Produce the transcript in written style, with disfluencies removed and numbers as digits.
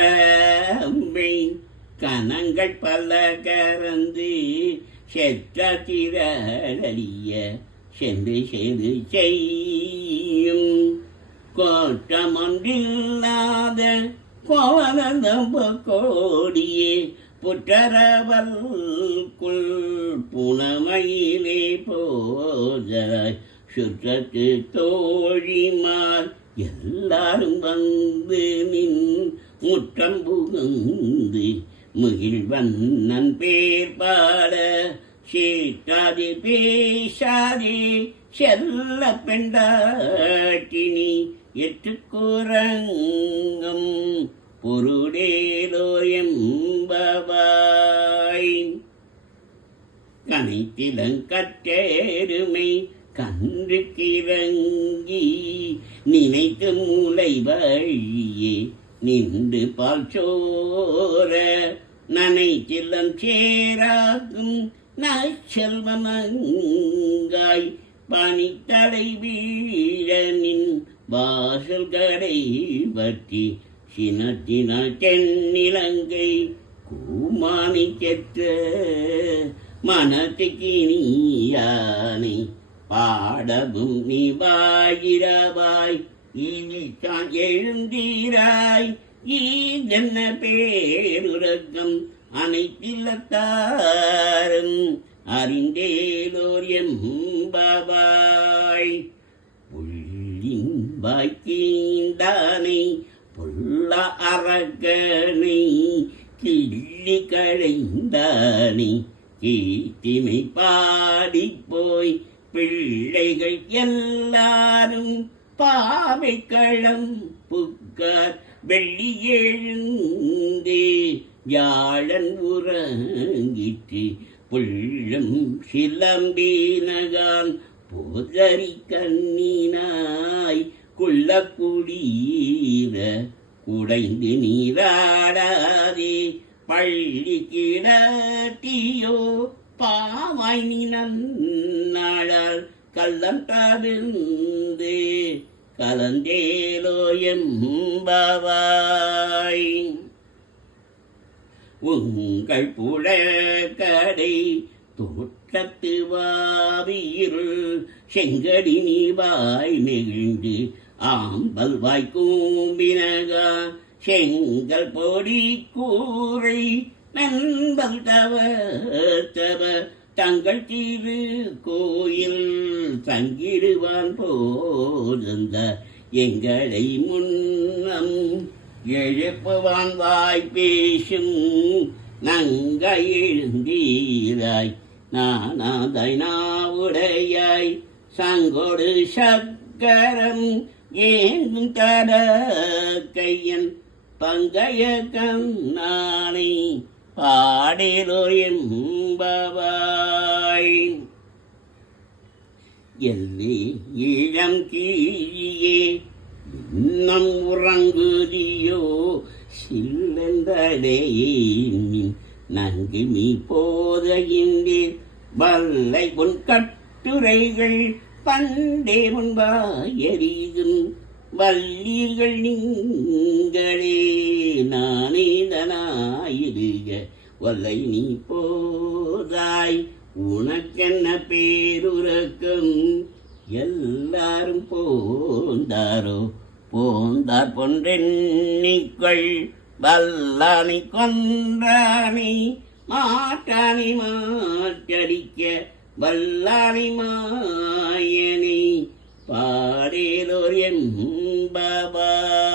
கற்றுக்கரம்பை கனங்கள் பல கறந்து செற்ற திரளிய சென்று செய்து செய்யும் கோற்றமொன்றில்லாத கோவலந்தம்ப கோடியே புற்றரவல்குள் புனமையிலே போதாய் சுற்றத்து தோழிமார் எல்லாரும் வந்து நின் முற்றம் புகுந்து முகிழ்வண்ணன் பேர் பாட சீட்டாதே பேசாதே செல்ல பெண்டாட்டினி எட்டுக்குரங்கும் பொருடேலோர் எம்பவாய் கனைத்திலங்கற்றேருமை கன்று கிறங்கி நினைத்து மூளை வழியே நின்று பால் சோர நனைச்சிலம் சேராகும் நற்செல்வமங்காய் பனித்தடை வீழனின் வாசல் கடை பற்றி சினத்தின தென்னிலங்கை கூமானி செற்ற மனத்துக்கு நீயானை பாடவும் நீ வாயிரவாய் இனி தான் எழுந்தீராய் ஈதென்ன பேருரக்கம் அனைத்தில்லத்தாரும் அறிந்தேலோர் எம்பவாய் புள்ளின் வாய்க்கீண்டானை புள்ள அரக்கனை கிள்ளி களைந்தானை கீர்த்திமை பாடிப்போய் பிள்ளைகள் எல்லாரும் பாவை களம் புக்கார் வெள்ளி எழுந்தே யாழன் உறங்கிற்று புள்ளும் சிலம்பினகான் போதறி கண்ணினாய் குள்ள குடீர குடைந்து நீராடாதே பள்ளி கிடத்தியோ பாவாய் நீ நன்னாளால் கள்ளம் தவிர்ந்து கலந்தேலோ எம்பவாய் உங்கள் புழக்கடை தோற்றத்து வாவியிருள் செங்கடி நீவாய் நெகிழ்ந்து ஆம்பல் வாய்க்கூம்பினகா செங்கல் பொடி கூரை நண்பல் தவ தங்கள் திரு கோயில் தங்கிடுவான் போதந்த எங்களை முன்னம் எழுப்புவான் வாய் பேசும் நங்க எழுந்தீராய் நானாதாய் நாவுடையாய் சங்கொடு சக்கரம் ஏங்கும் தட கையன் பங்கைய கண்ணானை பாடேலோ எம்பவாய் எல்லை இளம் கீழியே இன்னம் உறங்குதியோ சில்லந்தடையின் நன்கு மீ போதையின்றீர் வல்லை உன் கட்டுரைகள் பண்டே முன்பாயறிதும் வல்லீர்கள் நீங்களே நானேதனாயிருக வல்லை நீ போதாய் உனக்கென்ன பேருறக்கம் எல்லாரும் போந்தாரோ போந்தார் பொன்றெண்ணிக்கள் வல்லானை கொன்றானை மாட்டானை மாற்றடிக்க வல்லானை மாயனை பாடேலோர் எம்பவாய்.